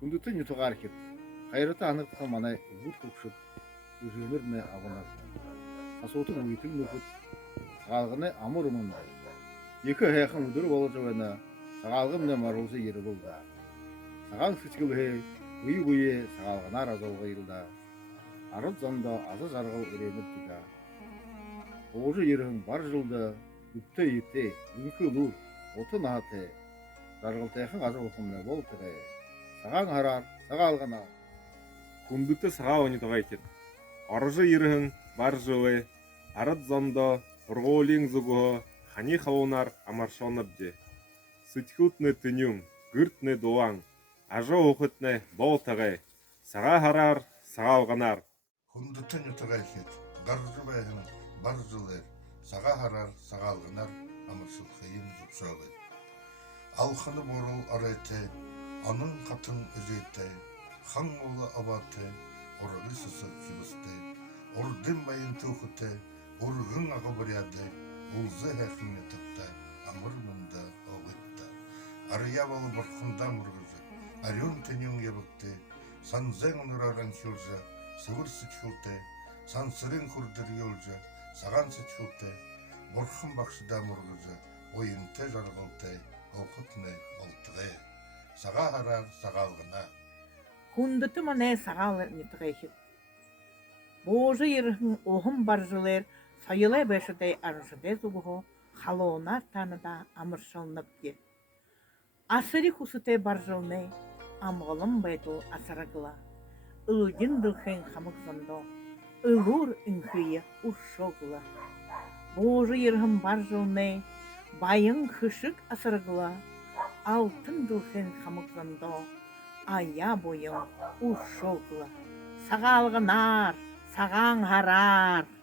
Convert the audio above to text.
Күндүтүн ютугаар кет. Хайрата аныкты манай бут кукшуп, үзүнөрне абына. Асуутун уйтун нөхөт, сагалгыны амур мындай. Екі аяқын үдірі болып жауына, сағалғым не марулсы ері болды. Саған сычкылы, бұйы сағалғына разауға елді. Арыт зонда азы жарғыл үреніп түді. Оғжы ерігін бар жылды, үтті етті, үнкі ұлыр, отын аты. Жарғылтайқын азы оқымны бол тұғы. Саған харар, сағалғына. Күндүтті саға ойнытуға екен. Арыжы ерігін бар жылы, арыт зонда ұрғолың зұғы, Хани хаунар амаршонып де. Сытхутны тынюм, гүртны дуаң, ажы оқытны бол тағы. Саға харар, саға алғанар. Күндүтүн ютугай хет, гаржы байын бар жылы, саға харар, саға алғанар, амыршыл қиын жұпшалы. Алқыны борыл арайты, анын қатын өзейті, хан олы абаты, орығы сұсы кибысты, ордын байын тұқыты, орғын аға бұряды, Улзы хәхиме тыпта, амыр мында оғытта. Арыя балы бұрқында мұрғызы, арен тенен ебікті, санзен ұныраран хилжа, сывыр сычхылты, сансырын құрдыр елжа, саған сычхылты, бұрқын бақшыда мұрғызы, ойынты жарғылты, оқытны олтығы. Саға харар, саға алғына. Күндүтү мане сагалар нитгайхит. Божы ерхин оғым бар жылер, Sayıla beşidey arışıday zuguhu, halona tanıda amırşılınıp de. Asırı husutay barjılnay, amğılım baytul asaragıla. Ilgin dılxen xamık zando, ılur ünküye uşşogıla. Boğucu yerhim barjılnay, bayın hışık asaragıla. Altın dılxen xamık zando, aya boyun uşşogıla. Sağalgınar, sağan harar.